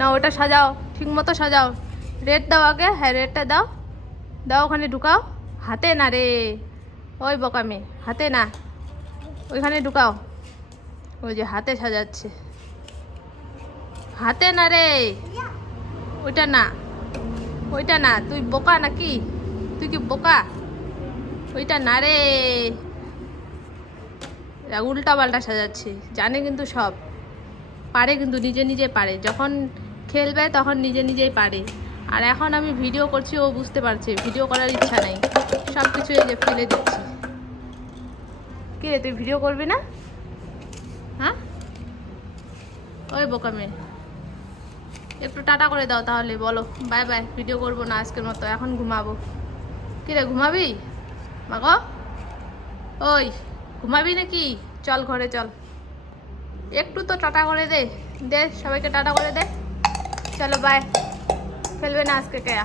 না ওটা সাজাও, ঠিক মতো সাজাও। রেড দাও আগে, হ্যাঁ রেডটা দাও, দাও ওখানে ঢুকাও। হাতে না রে, ওই বোকামে, হাতে না, ওইখানে ঢুকাও। ওই যে হাতে সাজাচ্ছে, হাতে না রে, ওইটা না, ওইটা না। তুই বোকা নাকি? তুই কি বোকা? ওইটা না রে, উল্টা পাল্টা সাজাচ্ছে। জানে কিন্তু সব পারে, কিন্তু নিজে নিজে পারে। যখন খেলবে তখন নিজে নিজেই পারে। আর এখন আমি ভিডিও করছি, ও বুঝতে পারছে ভিডিও করার ইচ্ছা নেই, সব কিছু এই যে ফেলে দিচ্ছি। কি রে, তুই ভিডিও করবি না? হ্যাঁ, ওই বোকা মেয়ে, একটু টাটা করে দাও তাহলে, বলো বাই বাই, ভিডিও করবো না আজকের মতো, এখন ঘুমাবো। কি রে, ঘুমাবি? মাগো, ওই ঘুমাবি নাকি? চল ঘরে চল, একটু তো টাটা করে দে, দে সবাইকে টাটা করে দে। চলো বাই, খেলবে না আজকে কেয়া।